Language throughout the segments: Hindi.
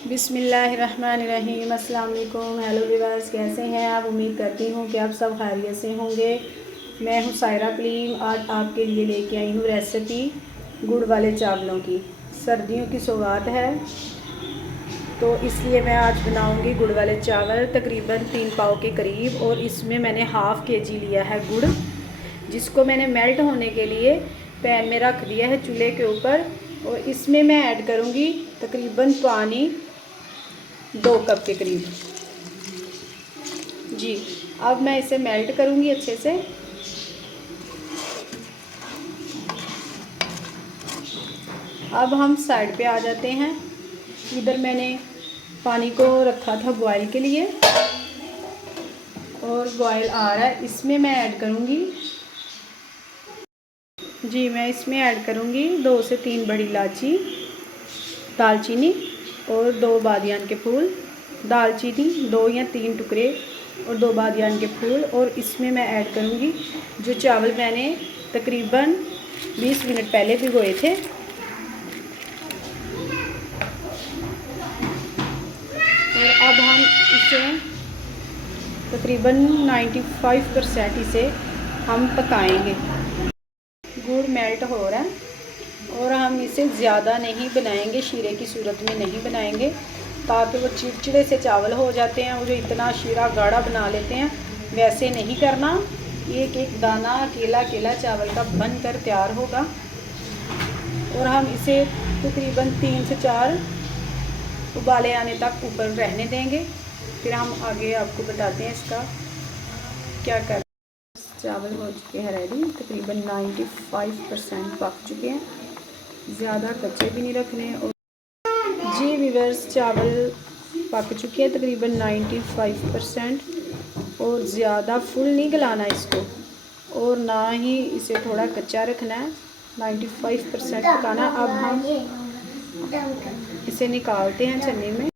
बिस्मिल्लाहिर्रहमानिर्रहीम। अस्सलाम वालेकुम। हेलो व्यूअर्स, कैसे हैं आप? उम्मीद करती हूँ कि आप सब खैरियत से होंगे। मैं हूँ सायरा कलीम। आज आपके लिए लेके आई हूँ रेसिपी गुड़ वाले चावलों की। सर्दियों की सौगात है तो इसलिए मैं आज बनाऊँगी गुड़ वाले चावल, तकरीबन 3 पाव के करीब। और इसमें मैंने हाफ़ केजी लिया है गुड़, जिसको मैंने मेल्ट होने के लिए पैन में रख दिया है चूल्हे के ऊपर। और इसमें मैं ऐड करूँगी तकरीबन पानी 2 कप के करीब। जी, अब मैं इसे मेल्ट करूँगी अच्छे से। अब हम साइड पे आ जाते हैं। इधर मैंने पानी को रखा था बॉयल के लिए और बॉयल आ रहा है। इसमें मैं ऐड करूँगी मैं इसमें ऐड करूँगी 2 से 3 बड़ी इलायची, दालचीनी और 2 बादियान के फूल। दालचीनी 2 या 3 टुकड़े और 2 बादियान के फूल। और इसमें मैं ऐड करूँगी जो चावल मैंने तकरीबन 20 मिनट पहले भिगोए थे। और अब हम इसे तकरीबन 95% इसे हम पकाएंगे। गुड़ मेल्ट हो रहा है और हम इसे ज़्यादा नहीं बनाएंगे, शीरे की सूरत में नहीं बनाएंगे, ताकि वो चिड़चिड़े से चावल हो जाते हैं। वो जो इतना शीरा गाढ़ा बना लेते हैं वैसे नहीं करना। एक एक दाना अकेला अकेला चावल का बनकर तैयार होगा। और हम इसे तकरीबन 3 से 4 उबाले आने तक ऊपर रहने देंगे। फिर हम आगे आपको बताते हैं इसका क्या कर। चावल हो चुके हैं रेडी, तकरीबन 95% पक चुके हैं, ज़्यादा कच्चे भी नहीं रखने। और जी व्यूअर्स, चावल पक चुके हैं तकरीबन 95%। और ज़्यादा फुल नहीं गलाना इसको और ना ही इसे थोड़ा कच्चा रखना है, 95% पकाना। अब हम इसे निकालते हैं छन्नी में।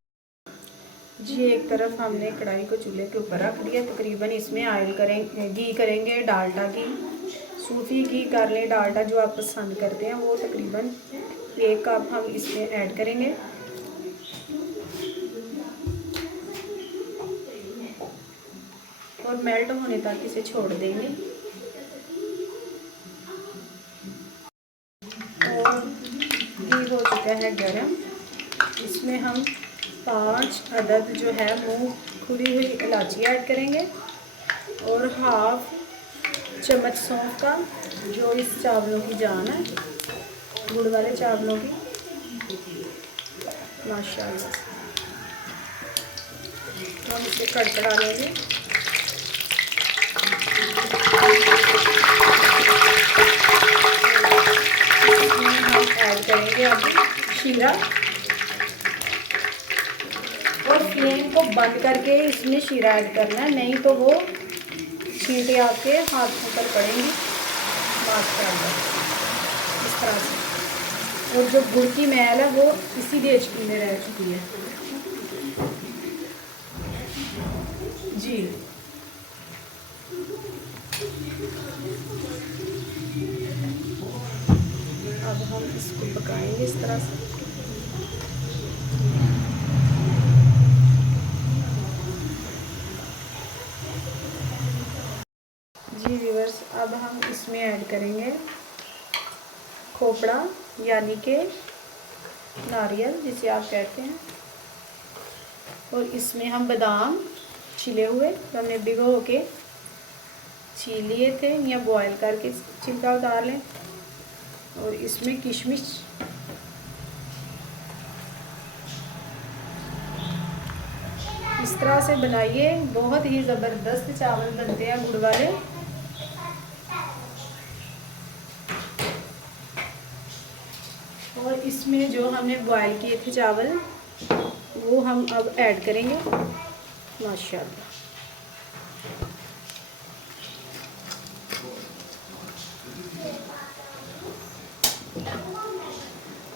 जी, एक तरफ हमने कढ़ाई को चूल्हे के ऊपर रख दिया। तकरीबन इसमें ऑयल करेंगे, घी करेंगे, डालडा घी, सूफी घी कर लें, डालडा जो आप पसंद करते हैं वो। तकरीबन 1 कप हम इसमें ऐड करेंगे। और मेल्ट होने तक इसे छोड़ देंगे। और घी हो चुका है गरम। इसमें हम 5 अदद जो है मूंग खुली हुई इलायची ऐड करेंगे और हाफ चम्मच सौंफ का, जो इस चावलों की जान है, गुड़ वाले चावलों की। माशाल्लाह, हम इसे कड़कड़ा लेंगे। इसमें हम ऐड करेंगे अब शीरा और फ्लेम को बंद करके इसमें शीरा ऐड करना है, नहीं तो वो छींटे आपके हाथों पर पड़ेंगी। माशाल्लाह, इस तरह से। और जो गुड़ की मैल है वो इसीलिए में रह चुकी है। जी, अब हम इसको पकाएंगे इस तरह से। जी व्यूअर्स, अब हम इसमें ऐड करेंगे खोपड़ा, यानी कि नारियल जिसे आप कहते हैं। और इसमें हम बादाम छिले हुए तो हमने भिगो के छील लिए थे या बॉयल करके छिलका उतार लें। और इसमें किशमिश, इस तरह से बनाइए, बहुत ही ज़बरदस्त चावल बनते हैं गुड़ वाले। और इसमें जो हमने बॉयल किए थे चावल वो हम अब ऐड करेंगे। माशाल्लाह,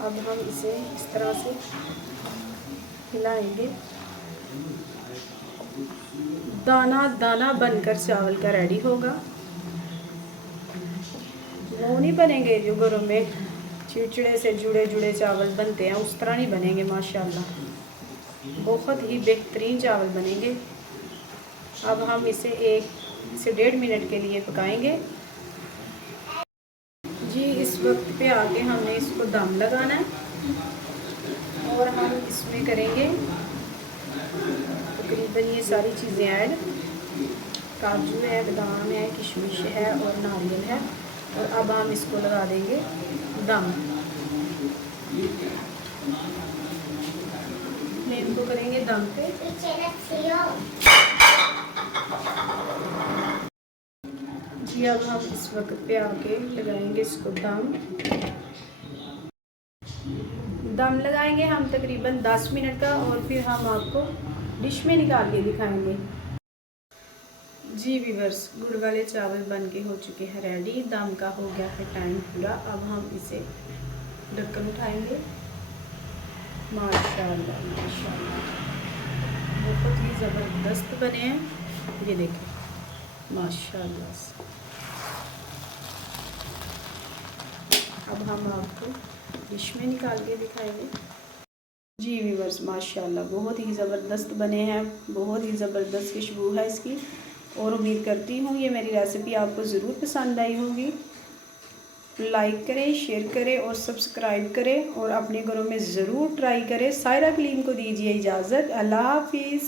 अब हम इसे इस तरह से हिलाएंगे। दाना दाना बनकर चावल का रेडी होगा। वो नहीं बनेंगे जो घरों में चिड़चिड़े से जुड़े जुड़े चावल बनते हैं, उस तरह नहीं बनेंगे माशाल्लाह। बहुत ही बेहतरीन चावल बनेंगे। अब हम इसे 1 से 1.5 मिनट के लिए पकाएंगे। जी इस वक्त पे आके हमने इसको दम लगाना है और हम इसमें करेंगे तकरीबन ये सारी चीज़ें ऐड। काजू है, बादाम है, किशमिश है और नारियल है। और अब हम इसको लगा देंगे दम। फ्लेम को करेंगे दम पे। जी अब हम इस वक्त पे आके लगाएंगे इसको दम लगाएंगे हम तकरीबन 10 मिनट का और फिर हम आपको डिश में निकाल के दिखाएंगे। जी व्यूअर्स, गुड़ वाले चावल बन के हो चुके हैं रेडी। दम का हो गया है टाइम पूरा। अब हम इसे ढक्कन उठाएंगे। माशाल्लाह माशाल्लाह बहुत ही ज़बरदस्त बने हैं। ये देखें माशाल्लाह से। अब हम आपको डिश में निकाल के दिखाएंगे। जी व्यूअर्स माशाल्लाह बहुत ही ज़बरदस्त बने हैं। बहुत ही ज़बरदस्त खुशबू है इसकी। और उम्मीद करती हूँ ये मेरी रेसिपी आपको ज़रूर पसंद आई होगी। लाइक करें, शेयर करें और सब्सक्राइब करें और अपने घरों में ज़रूर ट्राई करें। सायरा कलीम को दीजिए इजाज़त। अल्लाह हाफिज़।